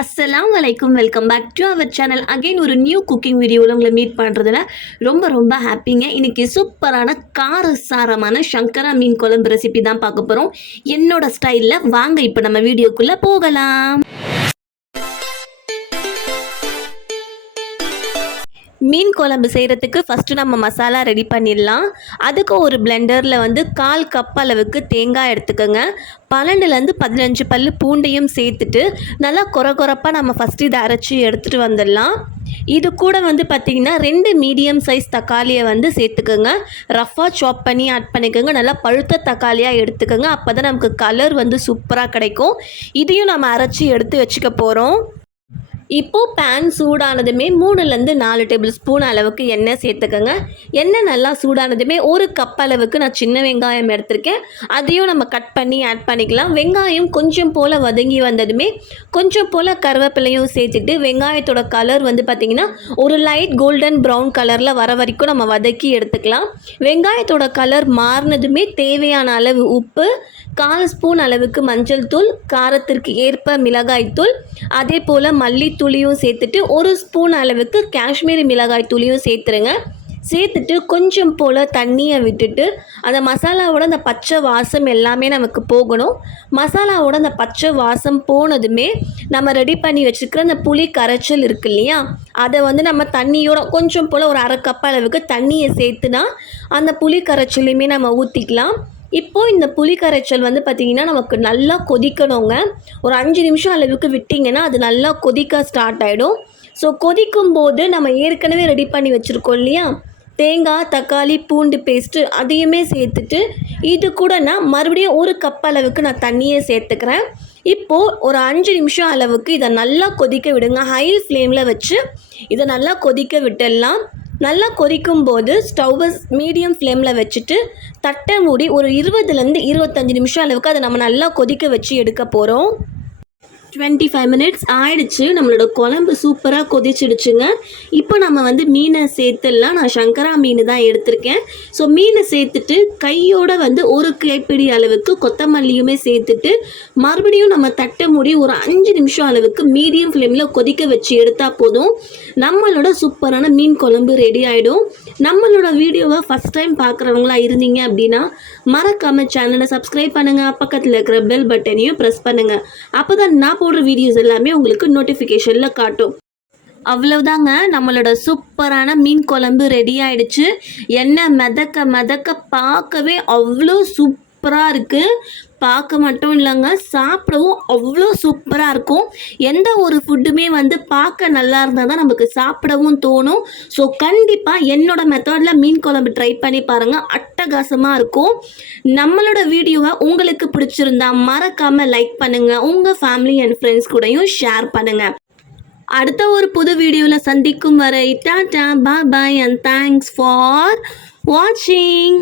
அஸ்ஸலாமு அலைக்கும். Welcome back to our channel. Again ஒரு நியூ குக்கிங் வீடியோவில் உங்களை மீட் பண்ணுறதுல ரொம்ப ஹாப்பிங்க. இன்றைக்கி சூப்பரான காரசாரமான சங்கரா மீன் குழம்பு ரெசிபி தான் பார்க்க போகிறோம் என்னோட ஸ்டைலில். வாங்க இப்போ நம்ம வீடியோக்குள்ளே போகலாம். மீன் குழம்பு செய்கிறதுக்கு ஃபஸ்ட்டு நம்ம மசாலா ரெடி பண்ணிடலாம். அதுக்கு ஒரு பிளெண்டரில் 1/4 கப் அளவுக்கு தேங்காய் எடுத்துக்கோங்க. 12லேருந்து 15 பல் பூண்டையும் சேர்த்துட்டு நல்லா கொரப்பாக நம்ம ஃபஸ்ட்டு இதை அரைச்சி எடுத்துகிட்டு வந்துடலாம். இது கூட பார்த்திங்கன்னா 2 மீடியம் சைஸ் தக்காளியை சேர்த்துக்கோங்க. ரஃபாக சாப் பண்ணி ஆட் பண்ணிக்கோங்க. நல்லா பழுத்த தக்காளியாக எடுத்துக்கோங்க. அப்போ தான் நமக்கு கலர் சூப்பராக கிடைக்கும். இதையும் நம்ம அரைச்சி எடுத்து வச்சுக்க போகிறோம். இப்போது பேன் சூடானதுமே 3லேருந்து 4 டேபிள் ஸ்பூன் அளவுக்கு எண்ணெய் சேர்த்துக்கோங்க. எண்ணெய் நல்லா சூடானதுமே 1 கப் அளவுக்கு நான் சின்ன வெங்காயம் எடுத்திருக்கேன். அதையும் நம்ம கட் பண்ணி ஆட் பண்ணிக்கலாம். வெங்காயம் கொஞ்சம் போல் வதங்கி வந்ததுமே கொஞ்சம் போல் கருவேப்பிலையும் சேர்த்துட்டு வெங்காயத்தோட கலர் பார்த்திங்கன்னா ஒரு லைட் கோல்டன் ப்ரௌன் கலரில் வர வரைக்கும் நம்ம வதக்கி எடுத்துக்கலாம். வெங்காயத்தோட கலர் மாறினதுமே தேவையான அளவு உப்பு, 1/4 ஸ்பூன் அளவுக்கு மஞ்சள் தூள், காரத்திற்கு ஏற்ப மிளகாய் தூள், அதே போல் மல்லித்தூளியும் சேர்த்துட்டு 1 ஸ்பூன் அளவுக்கு காஷ்மீரி மிளகாய் தூளியும் சேர்த்துருங்க. சேர்த்துட்டு கொஞ்சம் போல் தண்ணியை விட்டுட்டு அந்த மசாலாவோட அந்த பச்சை வாசம் எல்லாமே நமக்கு போகணும். மசாலாவோட அந்த பச்சை வாசம் போனதுமே நம்ம ரெடி பண்ணி வச்சுருக்கிற அந்த புளி கரைச்சல் இருக்கு இல்லையா, அதை நம்ம தண்ணியோட கொஞ்சம் போல் ஒரு 1/2 கப் அளவுக்கு தண்ணியை சேர்த்துனா அந்த புளி கரைச்சலையுமே நம்ம ஊற்றிக்கலாம். இப்போது இந்த புளி கரைச்சல் பார்த்திங்கன்னா நமக்கு நல்லா கொதிக்கணுங்க. ஒரு 5 நிமிஷம் அளவுக்கு விட்டிங்கன்னா அது நல்லா கொதிக்க ஸ்டார்ட் ஆகிடும். ஸோ கொதிக்கும் போது நம்ம ஏற்கனவே ரெடி பண்ணி வச்சுருக்கோம் இல்லையா தேங்காய், தக்காளி, பூண்டு பேஸ்ட்டு, அதையுமே சேர்த்துட்டு இது கூட நான் மறுபடியும் 1 கப் அளவுக்கு நான் தண்ணியை சேர்த்துக்கிறேன். இப்போது ஒரு 5 நிமிஷம் அளவுக்கு இதை நல்லா கொதிக்க விடுங்க. ஹை ஃப்ளேமில் வச்சு இதை நல்லா கொதிக்க விட்டுடலாம். நல்லா கொதிக்கும் போது ஸ்டவ்வை மீடியம் ஃப்ளேமில் வச்சுட்டு தட்டை மூடி ஒரு 20லேருந்து 25 நிமிஷம் அளவுக்கு அதை நம்ம நல்லா கொதிக்க வச்சு எடுக்க போகிறோம். 25 மினிட்ஸ் ஆயிடுச்சு. நம்மளோட குழம்பு சூப்பராக கொதிச்சிடுச்சுங்க. இப்போ நம்ம மீனை சேர்த்துடலாம். நான் சங்கரா மீன் தான் எடுத்திருக்கேன். ஸோ மீனை சேர்த்துட்டு கையோட 1 கைப்பிடி அளவுக்கு கொத்தமல்லியுமே சேர்த்துட்டு மறுபடியும் நம்ம தட்டை மூடி ஒரு 5 நிமிஷம் அளவுக்கு மீடியம் ஃப்ளேமில் கொதிக்க வச்சு எடுத்தால் போதும். நம்மளோட சூப்பரான மீன் குழம்பு ரெடி ஆகிடும். நம்மளோட வீடியோவை ஃபஸ்ட் டைம் பார்க்குறவங்களா இருந்தீங்க அப்படின்னா மறக்காமல் சேனலை சப்ஸ்கிரைப் பண்ணுங்கள். பக்கத்தில் இருக்கிற பெல் பட்டனையும் ப்ரெஸ் பண்ணுங்கள். அப்போ தான் நான் போடுற வீடியோஸ் எல்லாமே உங்களுக்கு நோட்டிஃபிகேஷனில் காட்டும். அவ்வளவுதாங்க, நம்மளோட சூப்பரான மீன் குழம்பு ரெடி ஆயிடுச்சு. எண்ணெய் மிதக்க பார்க்கவே அவ்வளோ சூப்பராக இருக்குது. பார்க்க மட்டும் இல்லைங்க, சாப்பிடவும் அவ்வளோ சூப்பராக இருக்கும். எந்த ஒரு ஃபுட்டுமே பார்க்க நல்லா இருந்தால் தான் நமக்கு சாப்பிடவும் தோணும். ஸோ கண்டிப்பாக என்னோட மெத்தடில் மீன் குழம்பு ட்ரை பண்ணி பாருங்கள். அட்டகாசமாக இருக்கும். நம்மளோட வீடியோவை உங்களுக்கு பிடிச்சிருந்தா மறக்காமல் லைக் பண்ணுங்கள். உங்கள் ஃபேமிலி அண்ட் ஃப்ரெண்ட்ஸ் கூடயும் ஷேர் பண்ணுங்கள். அடுத்த ஒரு புது வீடியோவில் சந்திக்கும் வரை டாடா, பாய் அண்ட் தேங்க்ஸ் ஃபார் வாட்சிங்.